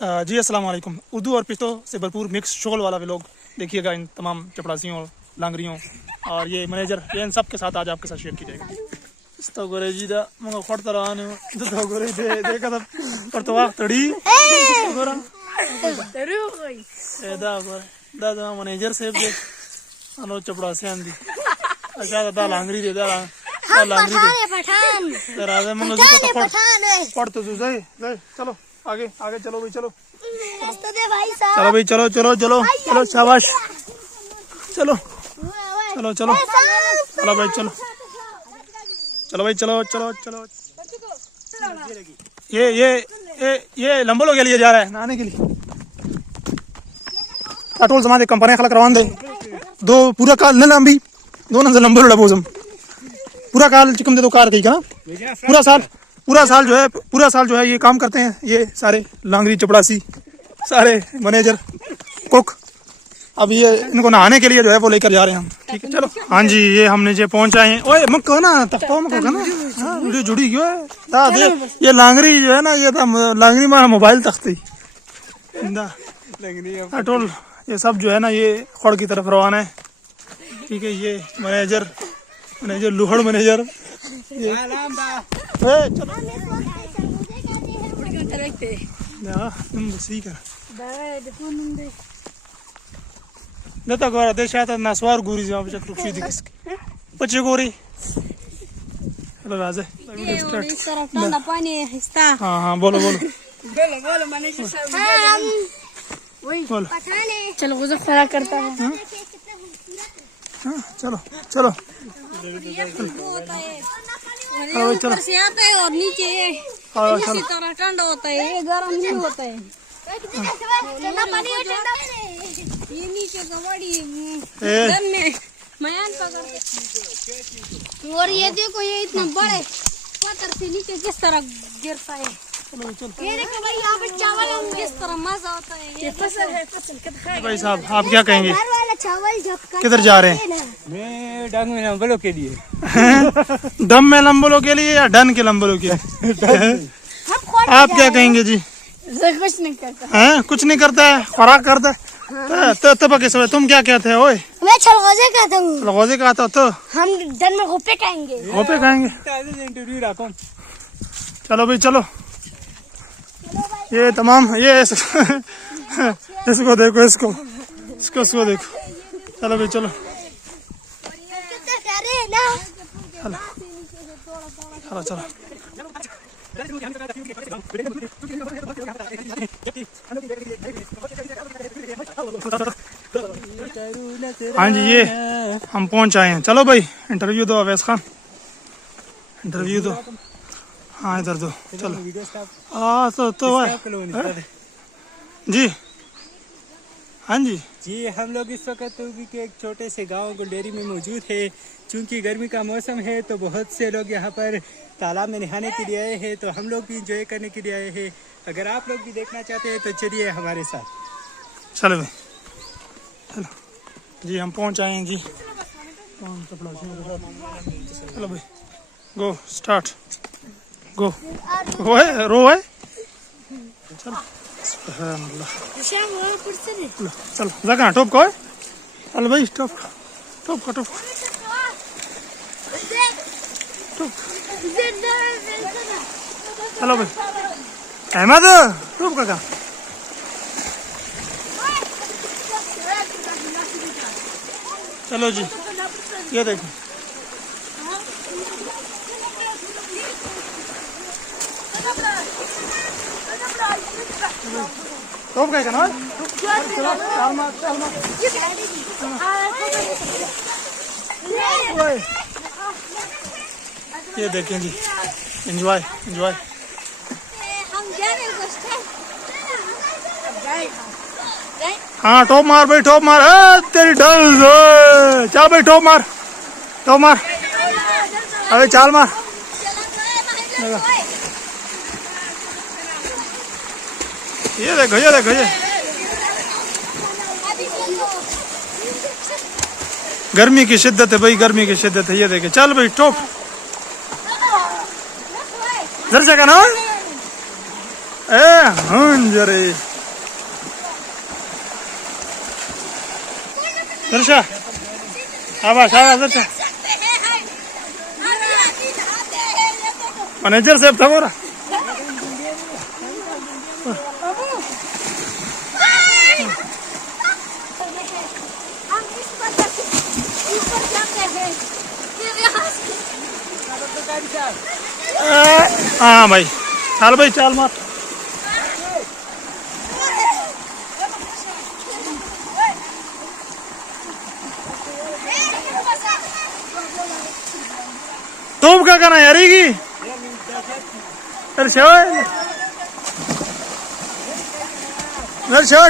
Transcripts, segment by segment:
जी अस्सलाम वालेकुम। उर्दू और पिश्तो से भरपूर मिक्स शोल वाला व्लॉग देखिएगा इन तमाम चपड़ासियों लांगरियों और ये मैनेजर, ये इन सब के साथ आज आपके साथ शेयर की जाएगी। इस्तगफुरुल्लाह जी दा मंगा खड़ता रहने तो गोरे दे देखा तब पर तो वाक तड़ी गोरा ए दा मैनेजर से दे अनो चपड़ासियां दी अच्छा दा लांगरी दे दा लांगरी दे पठान राजा मंगा जी तो पढ़ तो ले चलो आगे आगे चलो भाई चलो भाई साहब। चलो भाई चलो चलो चलो चलो शाबाश चलो चलो चलो चलो भाई चलो चलो भाई चलो चलो चलो ये लंबोलो के लिए जा रहा है नहाने के लिए अटोल समाज कंपनी खलक रवान दे दो पूरा काल न लंबी दोनों से लंबो लबोजम पूरा काल चिकम दे दो कार कही का पूरा साल जो है ये काम करते हैं ये सारे लांगरी चपड़ासी सारे मैनेजर कुक। अब ये इनको नहाने के लिए जो है वो लेकर जा रहे हैं हम। ठीक है चलो हाँ जी ये हमने जो पहुंचाए हैं ओए मक्को ना तख्तो मक्को का ना हाँ वीडियो जुड़ी क्यों है दा दे ये लांगरी जो है ना ये लांगरी में मोबाइल तख्ती अटोल ये सब जो है ना ये खोड़ की तरफ रवाना है। ठीक है ये मैनेजर लुहड़ मैनेजर ये चलो नता गोरा देशात नसवार गोरी जवाब चक रुखी दिख बच्चे गोरी हेलो राजे ठंडा पानी हिस्सा हाँ बोलो मैनेजर साहब बोलो चलो गुजर खड़ा करता है चलो चलो ऊपर से आता है और नीचे इसी तरह ठंडा होता है ये गर्म नहीं होता है ये नीचे कबाड़ी दम में मयान पकड़ और ये देखो ये इतना बड़े पत्थर से नीचे किस तरह गिरता है। ये देखो भाई यहाँ पे चावल किस तरह मजा आता है ये फसल है भाई साहब आप क्या कहेंगे चावल किधर जा रहे हैं? मैं डंग में लंबलो के लिए दम में लंबलों के लिए या डन के लंबलों के लिए आप क्या कहेंगे जी? कुछ नहीं करता हैं कुछ नहीं करता है खुराक करता है तो कैसे तुम क्या कहते हैं ओए? मैं छलगोजे कहता हूँ। लगोजे का आता तो हम दिन में गोपे खाएंगे इंटरव्यू रखो चलो भाई चलो ये तमाम ये इसको देखो इसको देखो चलो भाई चलो चलो चलो हाँ जी ये हम पहुंच आए हैं। चलो भाई इंटरव्यू दो अवैस खान इंटरव्यू दो हाँ इधर दो चलो हाँ तो जी हाँ जी हम लोग इस वक्त के एक छोटे से गांव गुलडेरी में मौजूद है। चूंकि गर्मी का मौसम है तो बहुत से लोग यहाँ पर तालाब में नहाने के लिए आए हैं तो हम लोग भी इंजॉय करने के लिए आए हैं। अगर आप लोग भी देखना चाहते हैं तो चलिए हमारे साथ। चलो भाई चलो जी हम पहुँच आए हैं जी। चलो भाई गो स्टार्ट गो रो है चलो चलो जगह टॉप का है चलो भाई टॉप का चलो भाई अहमद टॉप का चलो जी ये देखो टॉप का ना ये देखें जी एंजॉय हाँ टॉप मार भाई टॉप मार तेरी डल चल भाई टॉप मार अरे चाल मार ये देखो गर्मी की शिद्दत है भाई गर्मी की शिद्दत है। ये देखे चल भाई टॉप जर जगह ना हंजरे दर्शा शाबाश शाबाश दर्शा मैनेजर साहब था बोरा हाँ भाई चाल मार तुम क्या करना यारीगी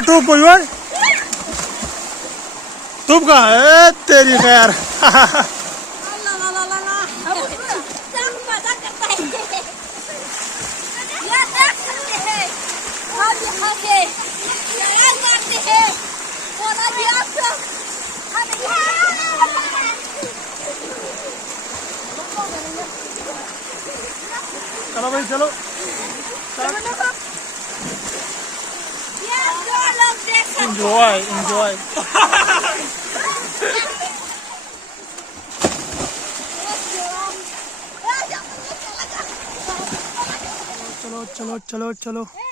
टूब कोई टूब का है तेरी खैर चलो भाई चलो enjoy चलो